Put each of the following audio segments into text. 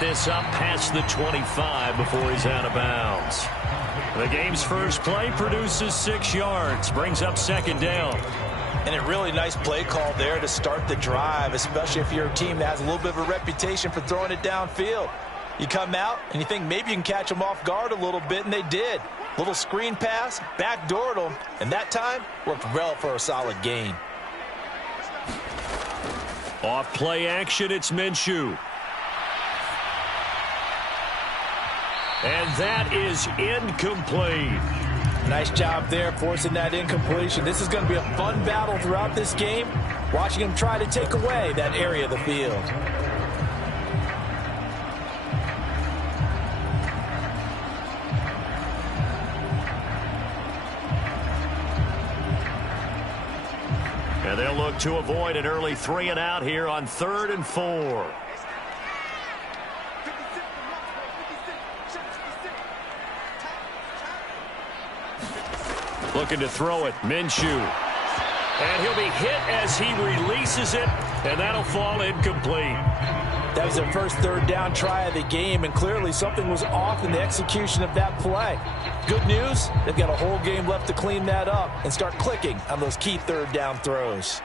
this up past the 25 before he's out of bounds. The game's first play produces 6 yards, brings up second down. And a really nice play call there to start the drive, especially if you're a team that has a little bit of a reputation for throwing it downfield. You come out and you think maybe you can catch them off guard a little bit, and they did. Little screen pass, backdoored them, and that time worked well for a solid gain. Off play action, it's Minshew. And that is incomplete. Nice job there forcing that incompletion. This is going to be a fun battle throughout this game, watching him try to take away that area of the field. And they'll look to avoid an early 3 and out here on 3rd and 4. Looking to throw it, Minshew. And he'll be hit as he releases it, and that'll fall incomplete. That was their first 3rd down try of the game, and clearly something was off in the execution of that play. Good news, they've got a whole game left to clean that up and start clicking on those key 3rd down throws.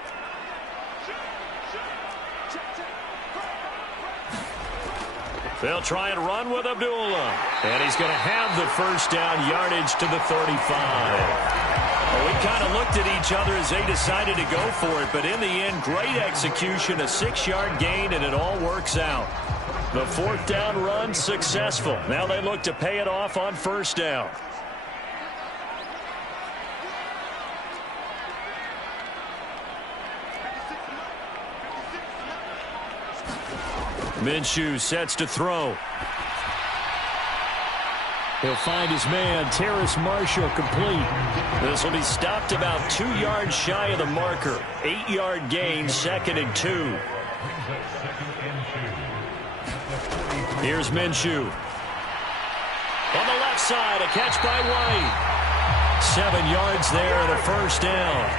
They'll try and run with Abdullah. And he's going to have the first down yardage to the 35. Well, we kind of looked at each other as they decided to go for it, but in the end, great execution, a 6-yard gain, and it all works out. The 4th down run successful. Now they look to pay it off on 1st down. Minshew sets to throw. He'll find his man, Terrace Marshall, complete. This will be stopped about 2 yards shy of the marker. 8-yard gain, 2nd and 2. Here's Minshew. On the left side, a catch by White. 7 yards there and a first down.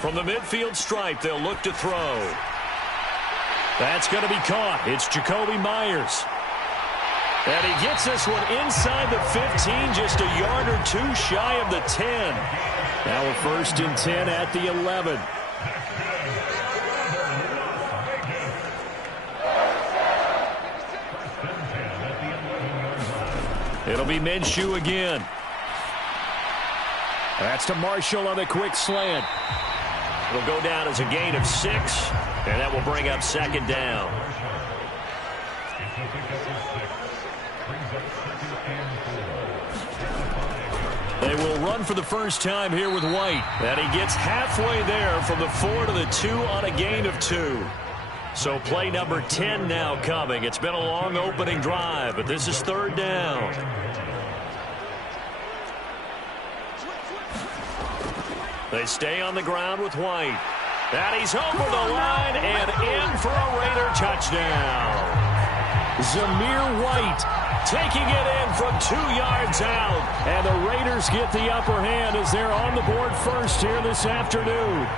From the midfield stripe, they'll look to throw. That's going to be caught. It's Jacoby Myers. And he gets this one inside the 15, just a yard or 2 shy of the 10. Now a 1st and 10 at the 11. It'll be Minshew again. That's to Marshall on the quick slant. It'll go down as a gain of 6, and that will bring up 2nd down. They will run for the first time here with White. And he gets halfway there from the 4 to the 2 on a gain of 2. So play number 10 now coming. It's been a long opening drive, but this is 3rd down. They stay on the ground with White. And he's over the line and in for a Raider touchdown. Zamir White taking it in from 2 yards out. And the Raiders get the upper hand as they're on the board first here this afternoon.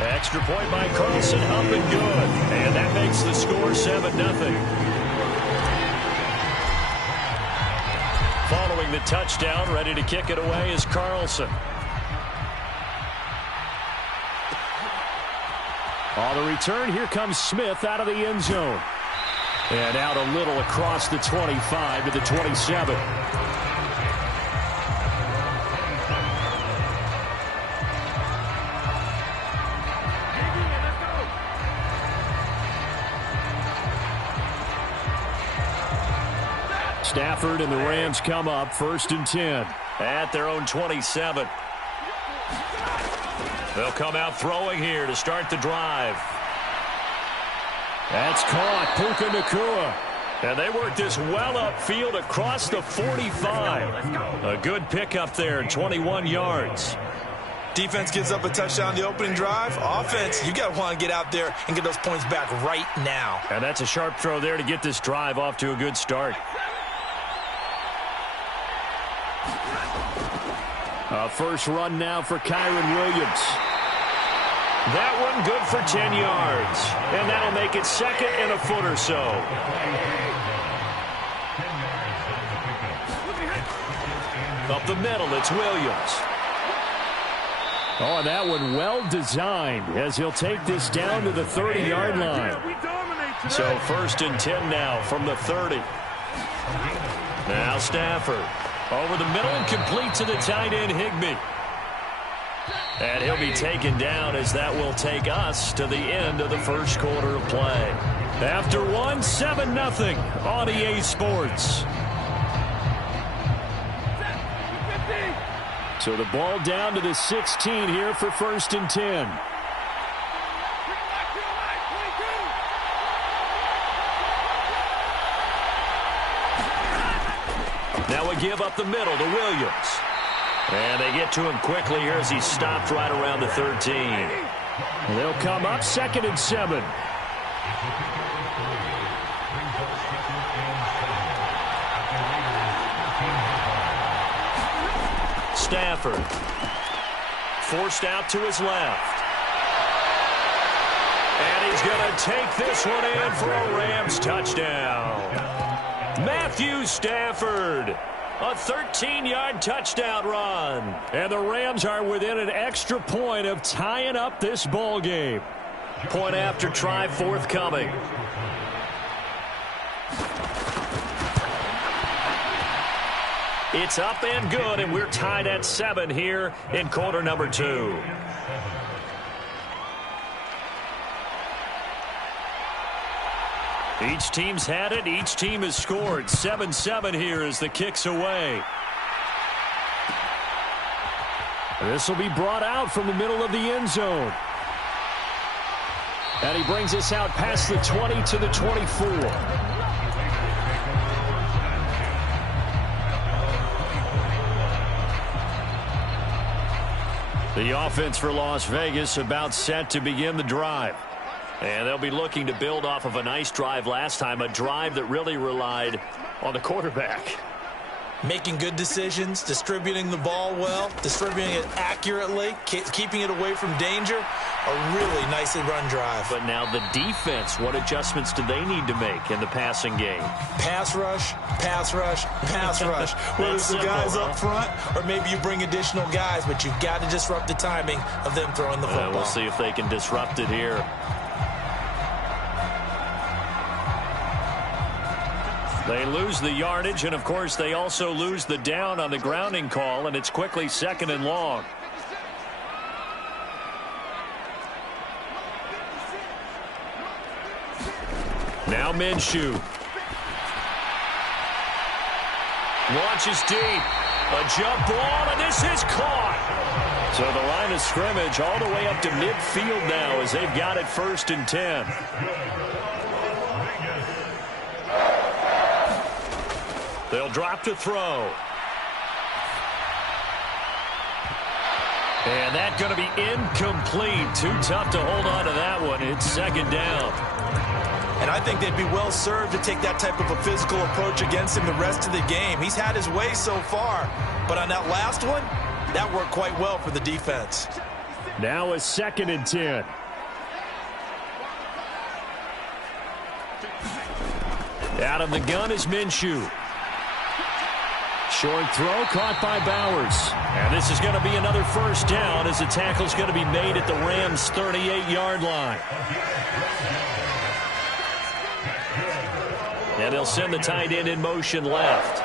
Extra point by Carlson, up and good. And that makes the score 7-0. Following the touchdown, ready to kick it away is Carlson. On the return, here comes Smith out of the end zone. And out a little across the 25 to the 27. Stafford and the Rams come up 1st and 10 at their own 27. They'll come out throwing here to start the drive. That's caught. Puka Nacua. And they work this well upfield across the 45. A good pickup there, 21 yards. Defense gives up a touchdown the opening drive. Offense, you got to want to get out there and get those points back right now. And that's a sharp throw there to get this drive off to a good start. First run now for Kyron Williams. That one good for 10 yards. And that'll make it second and a foot or so. Up the middle, it's Williams. Oh, that one well designed as he'll take this down to the 30-yard line. So first and 10 now from the 30. Now Stafford. Over the middle and complete to the tight end, Higbee. And he'll be taken down as that will take us to the end of the first quarter of play. After one, 7-0 on EA Sports. So the ball down to the 16 here for first and 10. Now a give up the middle to Williams. And they get to him quickly here as he stopped right around the 13. They'll come up second and 7. Stafford. Forced out to his left. And he's going to take this one in for a Rams touchdown. Matthew Stafford. A 13-yard touchdown run. And the Rams are within an extra point of tying up this ball game. Point after try forthcoming. It's up and good, and we're tied at 7 here in quarter number 2. Each team's had it. Each team has scored. 7-7 here as the kick's away. This will be brought out from the middle of the end zone. And he brings us out past the 20 to the 24. The offense for Las Vegas about set to begin the drive. And they'll be looking to build off of a nice drive last time, a drive that really relied on the quarterback. Making good decisions, distributing the ball well, distributing it accurately, keeping it away from danger. A really nicely run drive. But now the defense, what adjustments do they need to make in the passing game? Pass rush, pass rush, pass rush. Whether it's the guys up front or maybe you bring additional guys, but you've got to disrupt the timing of them throwing the football. We'll see if they can disrupt it here. They lose the yardage, and, of course, they also lose the down on the grounding call, and it's quickly second and long. Now Minshew. Launches deep. A jump ball, and this is caught. So the line of scrimmage all the way up to midfield now as they've got it first and 10. They'll drop to throw. And that's going to be incomplete. Too tough to hold on to that one. It's second down. And I think they'd be well served to take that type of a physical approach against him the rest of the game. He's had his way so far. But on that last one, that worked quite well for the defense. Now a second and 10. Out of the gun is Minshew. Short throw caught by Bowers. And this is going to be another first down as the tackle's going to be made at the Rams' 38-yard line. And they'll send the tight end in motion left.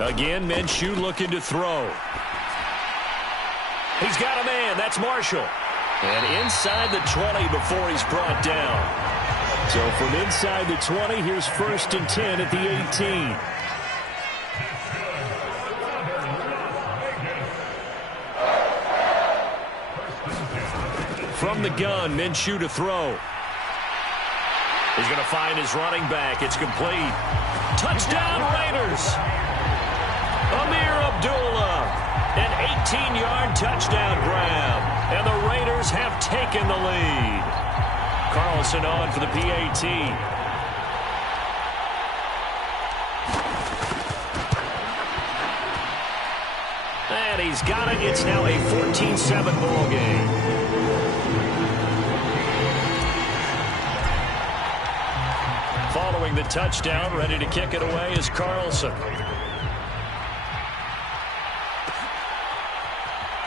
Again, Minshew looking to throw. He's got a man. That's Marshall. And inside the 20 before he's brought down. So from inside the 20, here's first and 10 at the 18. From the gun, Minshew to throw. He's going to find his running back. It's complete. Touchdown, Raiders. Amir Abdullah, an 18-yard touchdown grab. And the Raiders have taken the lead. Carlson on for the PAT. And he's got it. It's now a 14-7 ball game. Following the touchdown, ready to kick it away is Carlson.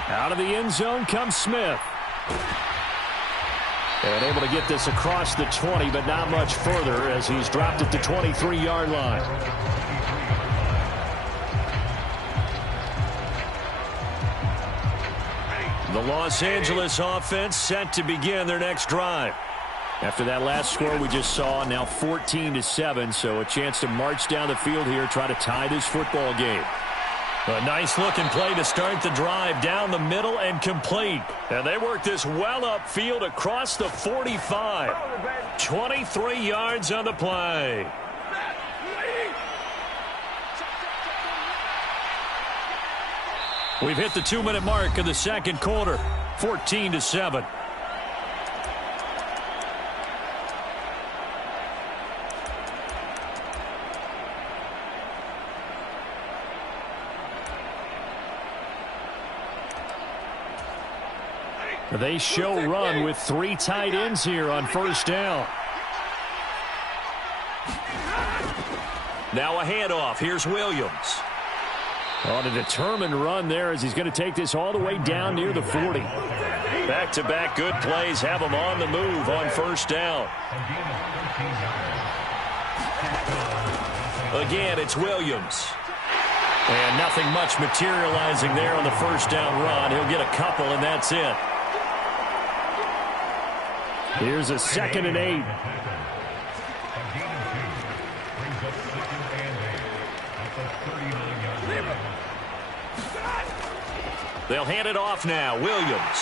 Out of the end zone comes Smith. And able to get this across the 20, but not much further as he's dropped it to 23-yard line. The Los Angeles offense set to begin their next drive. After that last score we just saw, now 14-7, so a chance to march down the field here, try to tie this football game. A nice-looking play to start the drive down the middle and complete. And they work this well upfield across the 45. 23 yards on the play. We've hit the 2-minute mark of the second quarter. 14-7. They show run with 3 tight ends here on first down. Now a handoff. Here's Williams. On a determined run there as he's going to take this all the way down near the 40. Back-to-back good plays have him on the move on first down. Again, it's Williams. And nothing much materializing there on the first down run. He'll get a couple, and that's it. Here's a 2nd and 8. They'll hand it off now. Williams.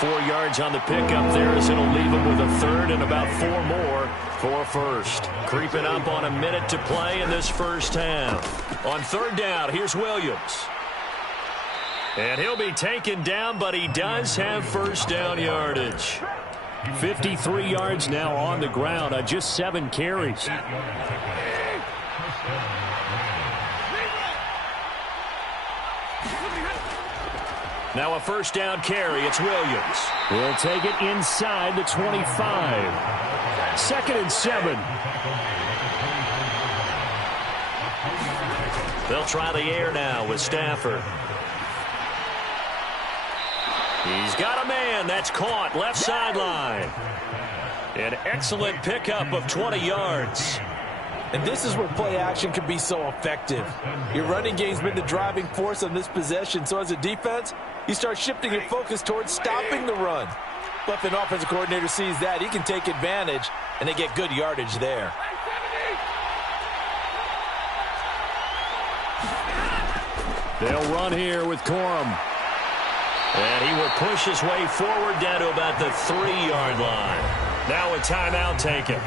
4 yards on the pickup there as it'll leave him with a 3rd and about 4 more for first. Creeping up on a minute to play in this first half. On 3rd down, here's Williams. And he'll be taken down, but he does have first down yardage. 53 yards now on the ground on just 7 carries. Now a first down carry. It's Williams. We'll take it inside the 25. 2nd and 7. They'll try the air now with Stafford. He's got a man. That's caught. Left sideline. An excellent pickup of 20 yards. And this is where play action can be so effective. Your running game's been the driving force on this possession. So as a defense, you start shifting your focus towards stopping the run. But if an offensive coordinator sees that, he can take advantage, and they get good yardage there. They'll run here with Corum. And he will push his way forward down to about the 3-yard line. Now a timeout taken.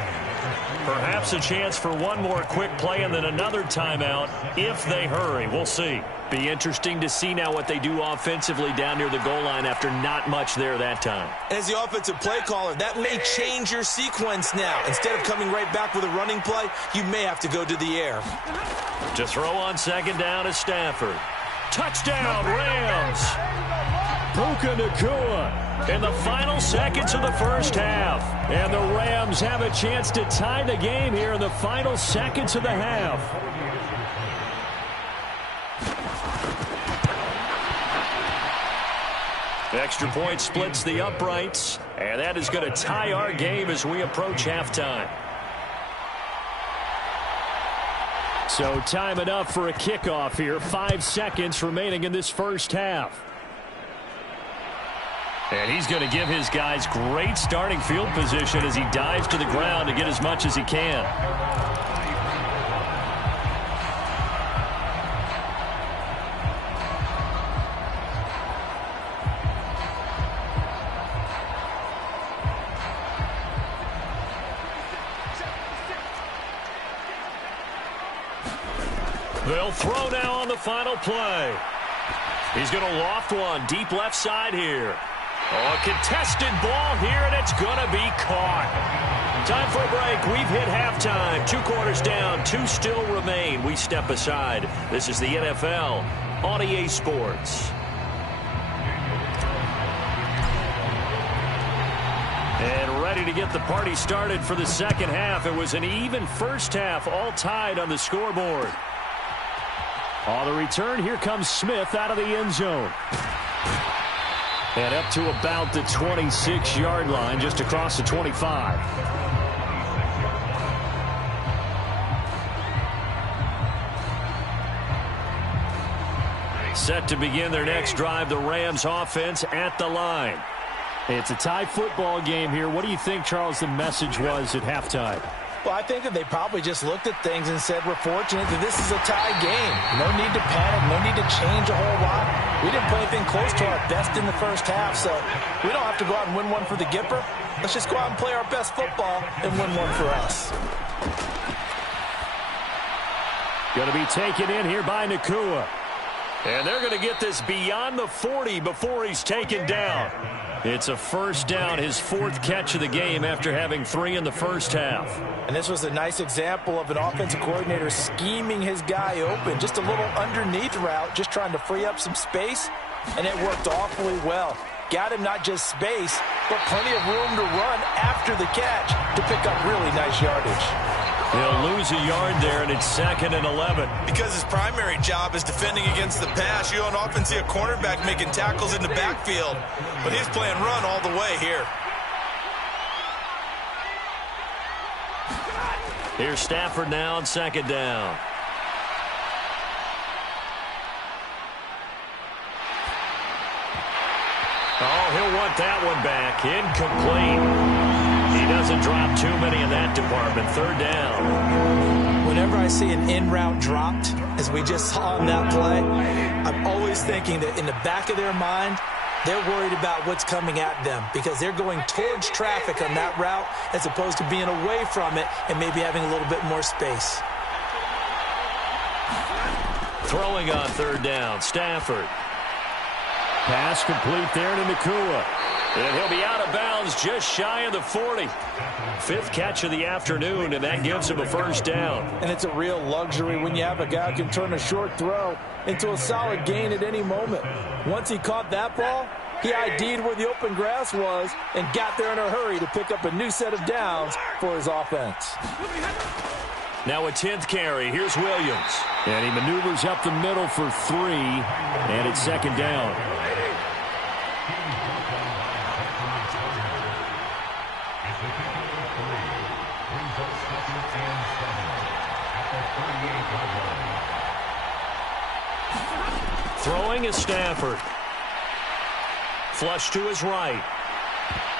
Perhaps a chance for one more quick play and then another timeout if they hurry. We'll see. Be interesting to see now what they do offensively down near the goal line after not much there that time. As the offensive play caller, that may change your sequence now. Instead of coming right back with a running play, you may have to go to the air. To throw on 2nd down is Stafford. Touchdown, Rams! Puka Nacua in the final seconds of the first half. And the Rams have a chance to tie the game here in the final seconds of the half. Extra point splits the uprights, and that is going to tie our game as we approach halftime. So time enough for a kickoff here. 5 seconds remaining in this first half. And he's going to give his guys great starting field position as he dives to the ground to get as much as he can. They'll throw now on the final play. He's going to loft one deep left side here. Oh, a contested ball here, and it's going to be caught. Time for a break. We've hit halftime. 2 quarters down. 2 still remain. We step aside. This is the NFL on EA Sports. And ready to get the party started for the second half. It was an even first half, all tied on the scoreboard. On the return, here comes Smith out of the end zone. And up to about the 26-yard line, just across the 25. Set to begin their next drive, the Rams offense at the line. It's a tie football game here. What do you think, Charles, the message was at halftime? Well, I think that they probably just looked at things and said, we're fortunate that this is a tie game. No need to panic, no need to change a whole lot. We didn't play anything close to our best in the first half, so we don't have to go out and win one for the Gipper. Let's just go out and play our best football and win one for us. Going to be taken in here by Nakua. And they're going to get this beyond the 40 before he's taken down. It's a first down, his 4th catch of the game after having 3 in the first half. And this was a nice example of an offensive coordinator scheming his guy open. Just a little underneath route, just trying to free up some space, and it worked awfully well. Got him not just space, but plenty of room to run after the catch to pick up really nice yardage. He'll lose a yard there, and it's 2nd and 11. Because his primary job is defending against the pass. You don't often see a cornerback making tackles in the backfield, but he's playing run all the way here. Here's Stafford now on 2nd down. Oh, he'll want that one back. Incomplete. He doesn't drop too many in that department. 3rd down. Whenever I see an in-route dropped, as we just saw in that play, I'm always thinking that in the back of their mind, they're worried about what's coming at them because they're going towards traffic on that route as opposed to being away from it and maybe having a little bit more space. Throwing on 3rd down, Stafford. Pass complete there to Nakua. And he'll be out of bounds just shy of the 40. 5th catch of the afternoon, and that gives him a first down. And it's a real luxury when you have a guy who can turn a short throw into a solid gain at any moment. Once he caught that ball, he ID'd where the open grass was and got there in a hurry to pick up a new set of downs for his offense. Now a 10th carry. Here's Williams. And he maneuvers up the middle for 3, and it's 2nd down. Throwing is Stafford. Flush to his right.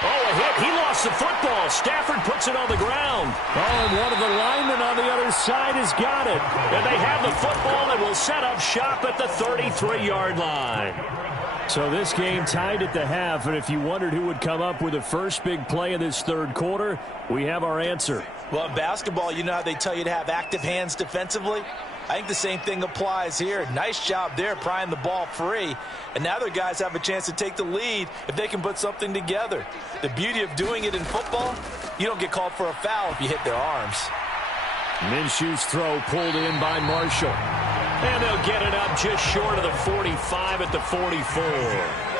Oh, a hit. He lost the football. Stafford puts it on the ground. Oh, and one of the linemen on the other side has got it. And they have the football and will set up shop at the 33-yard line. So this game tied at the half, and if you wondered who would come up with the first big play of this 3rd quarter, we have our answer. Well, in basketball, you know how they tell you to have active hands defensively? I think the same thing applies here. Nice job there prying the ball free. And now their guys have a chance to take the lead if they can put something together. The beauty of doing it in football, you don't get called for a foul if you hit their arms. Minshew's throw pulled in by Marshall. And they'll get it up just short of the 45 at the 44.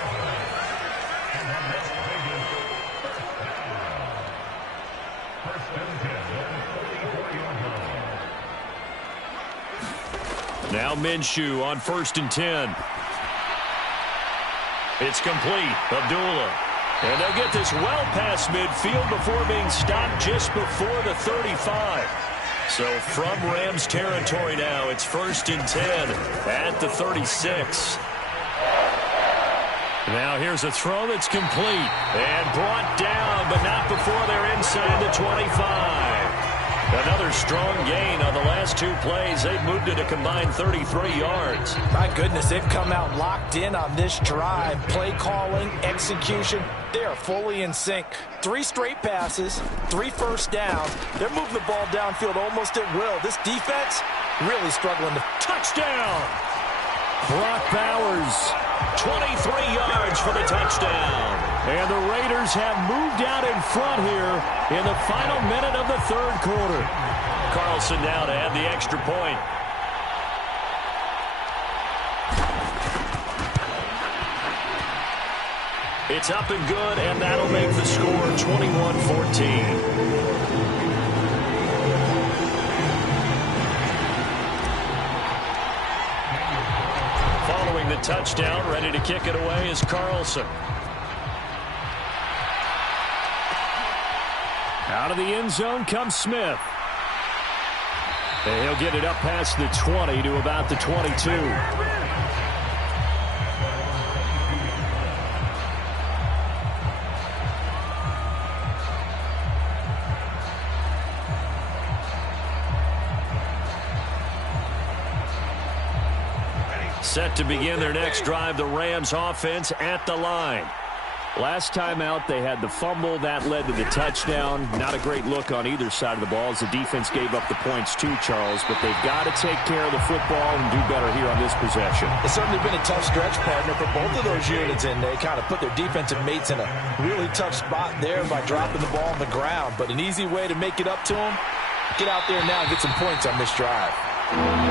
Now Minshew on 1st and 10. It's complete. Abdullah. And they'll get this well past midfield before being stopped just before the 35. So from Rams territory now, it's 1st and 10 at the 36. Now here's a throw that's complete and brought down, but not before they're inside the 25. Another strong gain on the last 2 plays. They've moved it a combined 33 yards. My goodness, they've come out locked in on this drive. Play calling, execution, they are fully in sync. 3 straight passes, 3 first downs. They're moving the ball downfield almost at will. This defense, really struggling to... Touchdown! Brock Bowers, 23 yards for the touchdown. And the Raiders have moved out in front here in the final minute of the third quarter. Carlson now to add the extra point. It's up and good, and that'll make the score 21-14. Following the touchdown, ready to kick it away is Carlson. Out of the end zone comes Smith. And he'll get it up past the 20 to about the 22. Set to begin their next drive, the Rams offense at the line. Last time out, they had the fumble. That led to the touchdown. Not a great look on either side of the ball as the defense gave up the points too, Charles. But they've got to take care of the football and do better here on this possession. It's certainly been a tough stretch, partner, for both of those units, and they kind of put their defensive mates in a really tough spot there by dropping the ball on the ground. But an easy way to make it up to them, get out there now and get some points on this drive.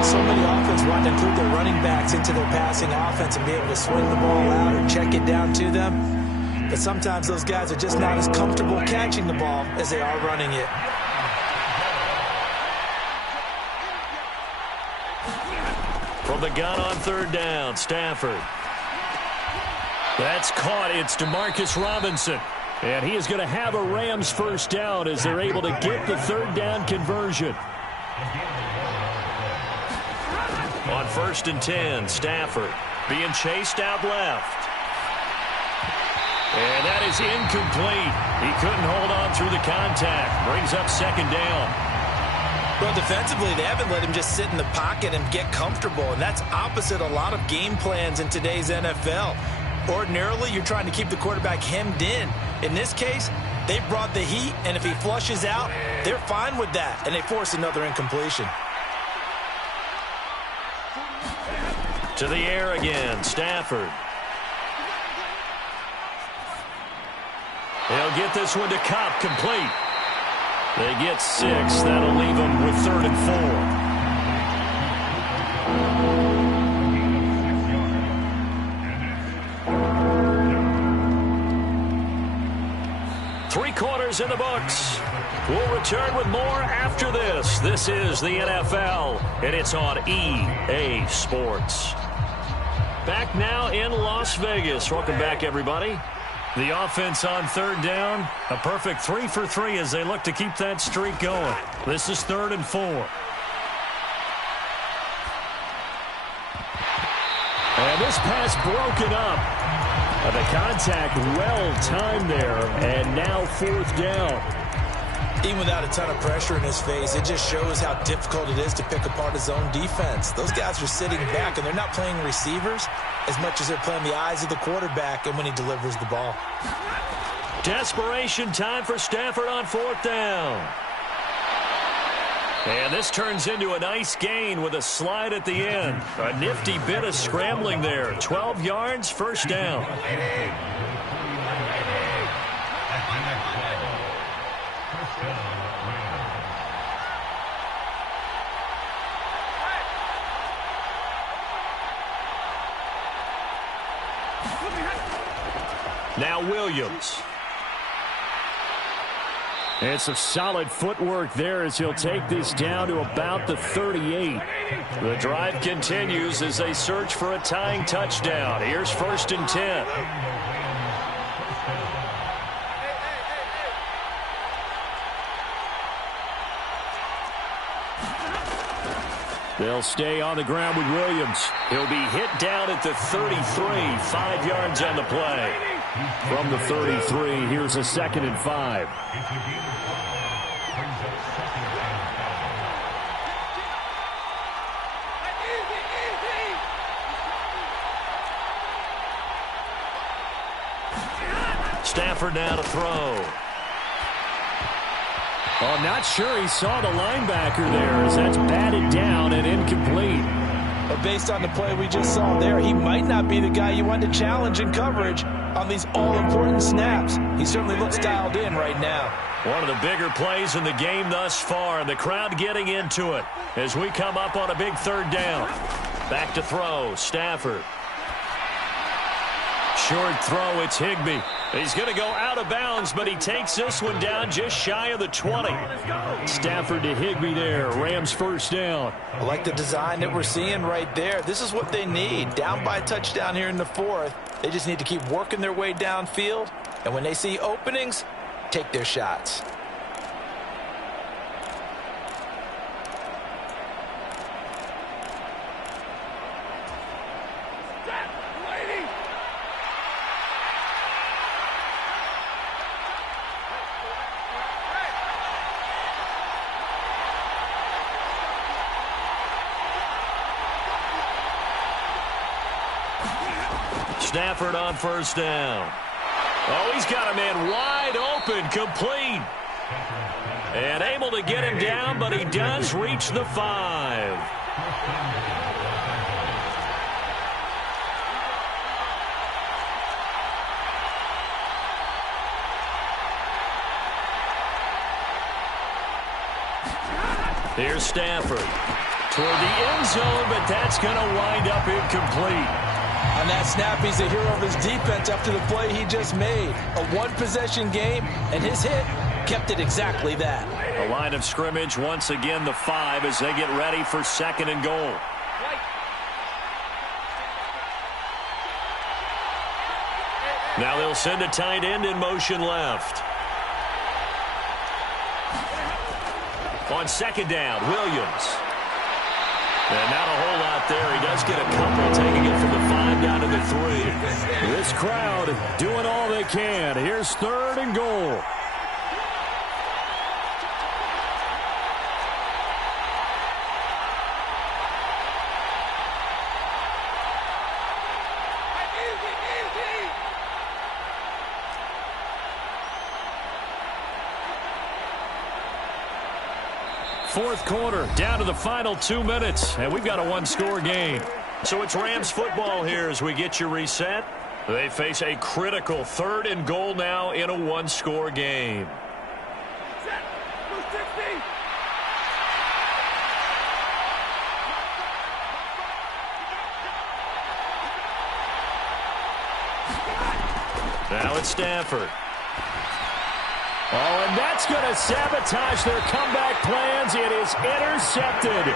So many offenses want to include their running backs into their passing offense and be able to swing the ball out or check it down to them. But sometimes those guys are just not as comfortable catching the ball as they are running it. From the gun on third down, Stafford. That's caught. It's DeMarcus Robinson. And he is going to have a Rams first down as they're able to get the third down conversion. On 1st and 10, Stafford being chased out left. And that is incomplete. He couldn't hold on through the contact. Brings up second down. Well, defensively, they haven't let him just sit in the pocket and get comfortable, and that's opposite a lot of game plans in today's NFL. Ordinarily, you're trying to keep the quarterback hemmed in. In this case, they brought the heat, and if he flushes out, they're fine with that, and they force another incompletion. To the air again, Stafford. They'll get this one to Cobb, complete. They get 6. That'll leave them with 3rd and 4. 3 quarters in the books. We'll return with more after this. This is the NFL, and it's on EA Sports. Back now in Las Vegas. Welcome back, everybody. The offense on third down, a perfect 3 for 3 as they look to keep that streak going. This is 3rd and 4. And this pass broken up. The contact well timed there, and now 4th down. Even without a ton of pressure in his face, it just shows how difficult it is to pick apart his own defense. Those guys are sitting back, and they're not playing receivers as much as they're playing the eyes of the quarterback and when he delivers the ball. Desperation time for Stafford on 4th down. And this turns into a nice gain with a slide at the end. A nifty bit of scrambling there. 12 yards, first down. Now Williams. And some solid footwork there as he'll take this down to about the 38. The drive continues as they search for a tying touchdown. Here's 1st and 10. They'll stay on the ground with Williams. He'll be hit down at the 33, 5 yards on the play. From the 33, here's a 2nd and 5. Stafford now to throw. Oh, not sure he saw the linebacker there as that's batted down and incomplete. incomplete. But based on the play we just saw there, he might not be the guy you want to challenge in coverage on these all-important snaps. He certainly looks dialed in right now. One of the bigger plays in the game thus far, and the crowd getting into it as we come up on a big third down. Back to throw, Stafford. Short throw, it's Higbee. He's going to go out of bounds, but he takes this one down just shy of the 20. Stafford to Higbee there. Rams first down. I like the design that we're seeing right there. This is what they need. Down by a touchdown here in the fourth. They just need to keep working their way downfield. And when they see openings, take their shots. Stafford on first down. Oh, he's got a man wide open, complete. And able to get him down, but he does reach the 5. Here's Stafford toward the end zone, but that's going to wind up incomplete. On that snap, he's a hero of his defense after the play he just made. A one-possession game, and his hit kept it exactly that. The line of scrimmage, once again, the 5 as they get ready for second and goal. Now they'll send a tight end in motion left. On second down, Williams. And not a whole lot there. He does get a couple, taking it from the 5 down to the 3. This crowd doing all they can. Here's third and goal. Fourth quarter, down to the final 2 minutes, and we've got a one-score game. So it's Rams football here as we get you reset. They face a critical third and goal now in a one-score game. Now it's Stafford. Oh, and that's going to sabotage their comeback plans. It is intercepted.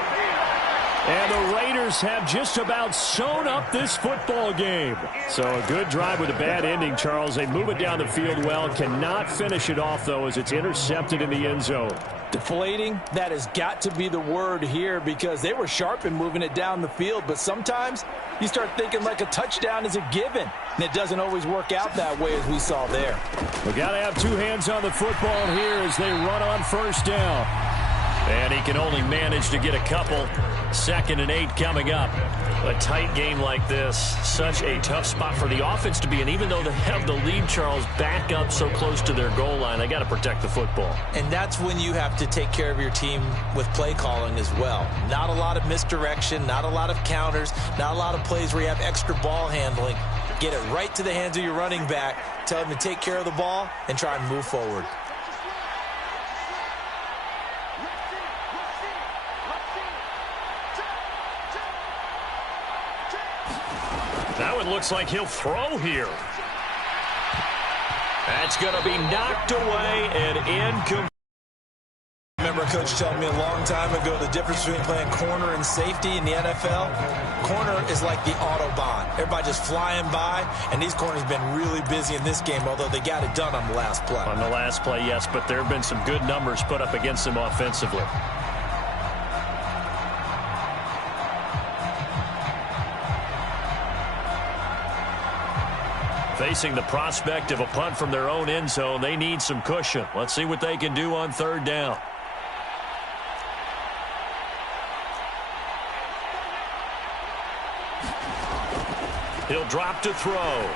And the Raiders have just about sewn up this football game. So a good drive with a bad ending, Charles. They move it down the field well. Cannot finish it off, though, as it's intercepted in the end zone. Deflating, that has got to be the word here because they were sharp in moving it down the field. But sometimes you start thinking like a touchdown is a given. And it doesn't always work out that way as we saw there. We got to have two hands on the football here as they run on first down. And he can only manage to get a couple. 2nd and 8 coming up. A tight game like this, such a tough spot for the offense to be in. Even though they have the lead, Charles, back up so close to their goal line, they got to protect the football. And that's when you have to take care of your team with play calling as well. Not a lot of misdirection, not a lot of counters, not a lot of plays where you have extra ball handling. Get it right to the hands of your running back. Tell him to take care of the ball and try and move forward. Now it looks like he'll throw here. That's going to be knocked away and incomplete. I remember a coach telling me a long time ago the difference between playing corner and safety in the NFL. Corner is like the Autobahn. Everybody just flying by, and these corners have been really busy in this game, although they got it done on the last play. On the last play, yes, but there have been some good numbers put up against them offensively. Facing the prospect of a punt from their own end zone, they need some cushion. Let's see what they can do on third down. He'll drop to throw.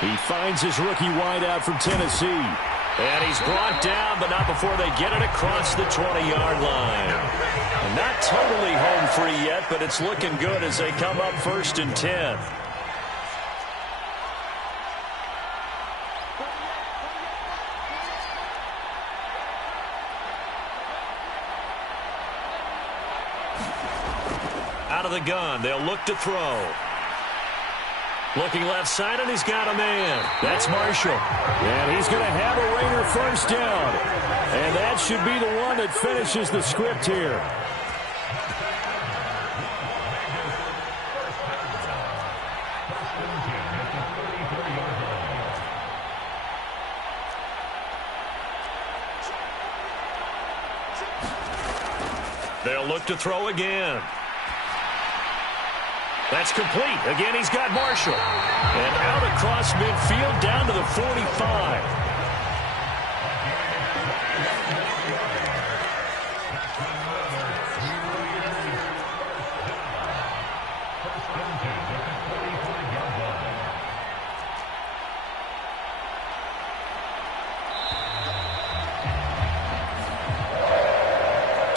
He finds his rookie wideout from Tennessee. And he's brought down, but not before they get it across the 20-yard line. And not totally home free yet, but it's looking good as they come up 1st and 10. Out of the gun, they'll look to throw. Looking left side, and he's got a man. That's Marshall. And he's going to have a Raider first down. And that should be the one that finishes the script here. They'll look to throw again. That's complete. Again, he's got Marshall. And out across midfield down to the 45.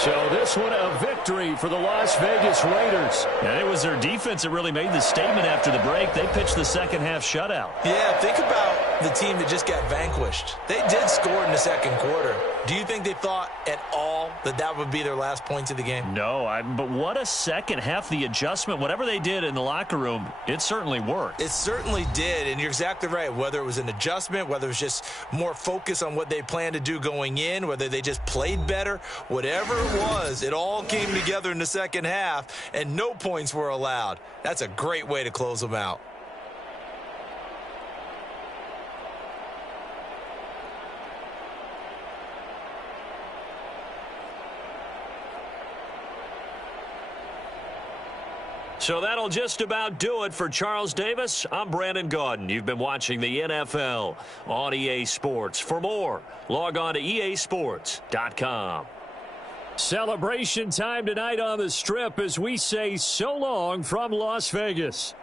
So this one a victory for the Las Vegas Raiders. And it was their defense that really made the statement after the break. They pitched the second half shutout. Yeah, think about the team that just got vanquished. They did score in the second quarter. Do you think they thought at all that that would be their last points of the game? No, but what a second half. The adjustment, whatever they did in the locker room, it certainly worked. It certainly did, and you're exactly right. Whether it was an adjustment, whether it was just more focus on what they planned to do going in, whether they just played better, whatever it was, it all came together in the second half, and no points were allowed. That's a great way to close them out. So that'll just about do it for Charles Davis. I'm Brandon Gaudin. You've been watching the NFL on EA Sports. For more, log on to easports.com. Celebration time tonight on the Strip as we say so long from Las Vegas.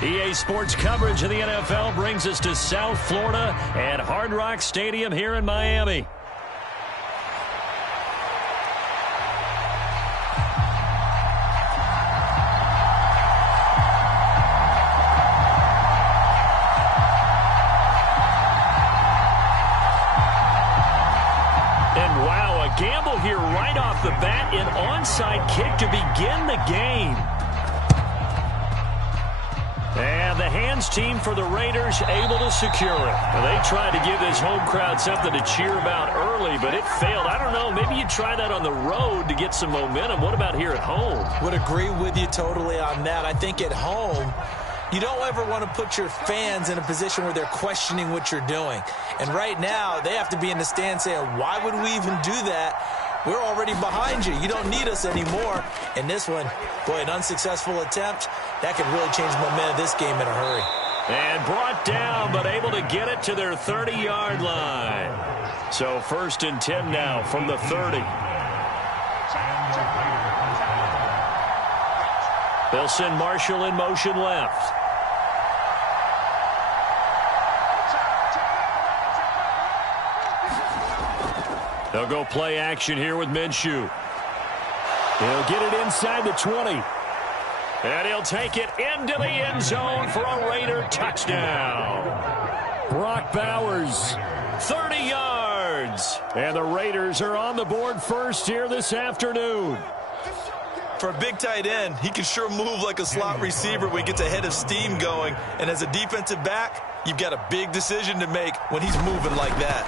EA Sports coverage of the NFL brings us to South Florida at Hard Rock Stadium here in Miami. And wow, a gamble here right off the bat, an onside kick to begin the game. And the hands team for the Raiders able to secure it. Well, they tried to give this home crowd something to cheer about early, but it failed. I don't know, maybe you try that on the road to get some momentum. What about here at home? Would agree with you totally on that. I think at home, you don't ever want to put your fans in a position where they're questioning what you're doing. And right now, they have to be in the stand saying, why would we even do that? We're already behind you. You don't need us anymore. And this one, boy, an unsuccessful attempt. That could really change the momentum of this game in a hurry. And brought down, but able to get it to their 30-yard line. So 1st and 10 now from the 30. They'll send Marshall in motion left. They'll go play action here with Minshew. He'll get it inside the 20. And he'll take it into the end zone for a Raider touchdown. Brock Bowers, 30 yards. And the Raiders are on the board first here this afternoon. For a big tight end, he can sure move like a slot receiver when he gets a head of steam going. And as a defensive back, you've got a big decision to make when he's moving like that.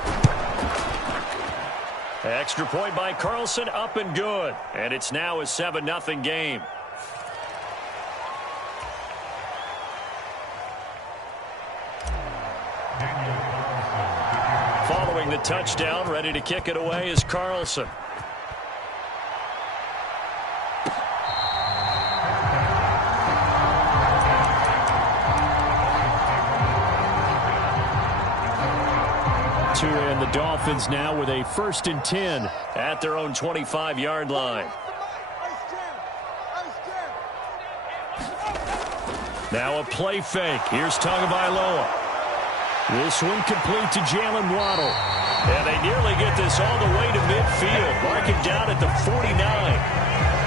Extra point by Carlson, up and good. And it's now a 7-0 game. Following the touchdown, ready to kick it away is Carlson. And the Dolphins now with a 1st and 10 at their own 25-yard line. Now a play fake. Here's Tagovailoa. This one complete to Jalen Waddle. And they nearly get this all the way to midfield. Mark it down at the 49.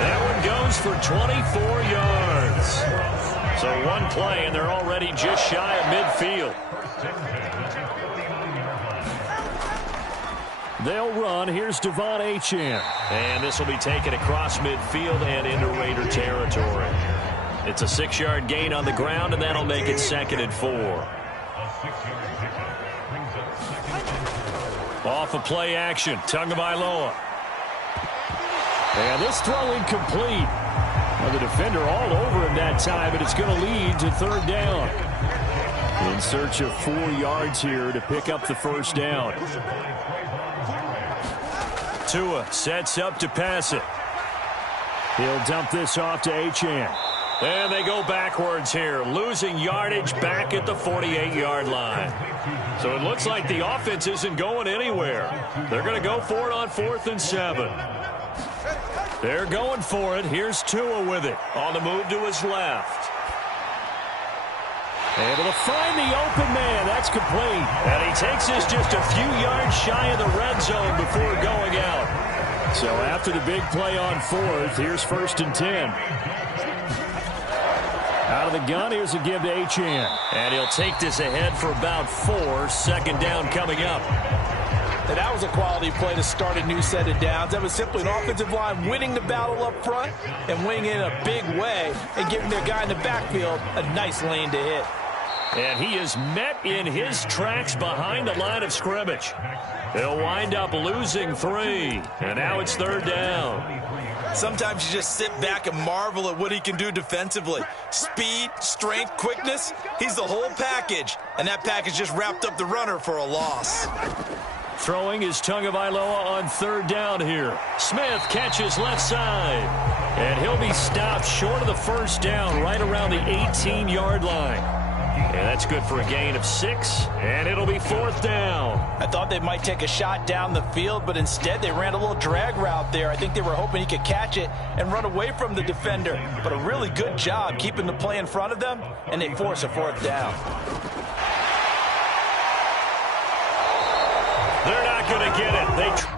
That one goes for 24 yards. So one play, and they're already just shy of midfield. They'll run. Here's Devon Achane. And this will be taken across midfield and into Raider territory. It's a 6-yard gain on the ground, and that'll make it 2nd and 4. Off of play action, Tagovailoa. And this throw incomplete. Well, the defender all over him that time, but it's going to lead to 3rd down. In search of 4 yards here to pick up the 1st down. Tua sets up to pass it. He'll dump this off to Achane. And they go backwards here, losing yardage back at the 48-yard line. So it looks like the offense isn't going anywhere. They're going to go for it on 4th and 7. They're going for it. Here's Tua with it. On the move to his left. Able to find the open man. That's complete. And he takes this just a few yards shy of the red zone before going out. So after the big play on 4th, here's 1st and 10. Out of the gun, here's a give to Achane. And he'll take this ahead for about 4. 2nd down coming up. And that was a quality play to start a new set of downs. That was simply an offensive line winning the battle up front and winning in a big way and giving their guy in the backfield a nice lane to hit. And he is met in his tracks behind the line of scrimmage. They'll wind up losing 3. And now it's 3rd down. Sometimes you just sit back and marvel at what he can do defensively. Speed, strength, quickness, he's the whole package. And that package just wrapped up the runner for a loss. Throwing is Tagovailoa on 3rd down here. Smith catches left side. And he'll be stopped short of the 1st down right around the 18-yard line. And that's good for a gain of 6, and it'll be 4th down. I thought they might take a shot down the field, but instead they ran a little drag route there. I think they were hoping he could catch it and run away from the defender. But a really good job keeping the play in front of them, and they force a 4th down. They're not going to get it. They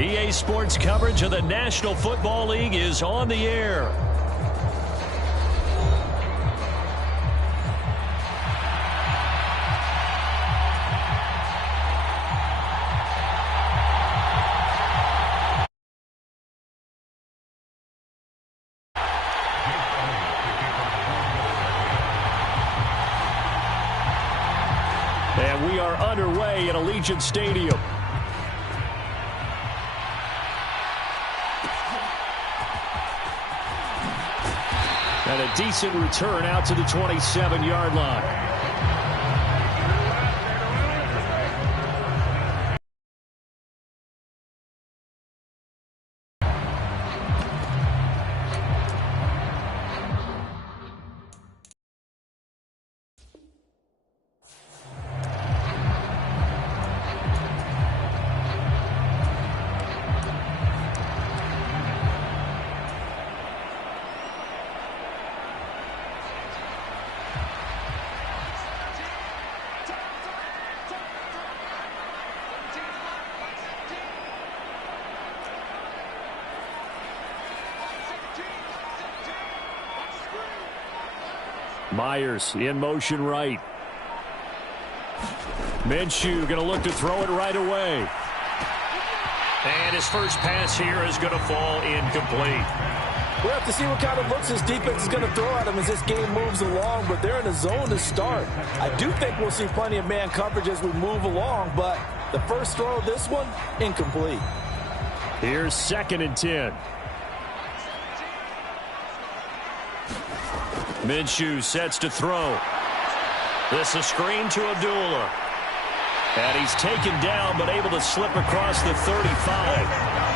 EA Sports coverage of the National Football League is on the air. And we are underway at Allegiant Stadium. And a decent return out to the 27-yard line. Myers in motion right. Minshew going to look to throw it right away. And his first pass here is going to fall incomplete. We'll have to see what kind of looks his defense is going to throw at him as this game moves along, but they're in a zone to start. I do think we'll see plenty of man coverage as we move along, but the first throw of this one, incomplete. Here's 2nd and 10. Minshew sets to throw. This a screen to Abdullah. And he's taken down but able to slip across the 35.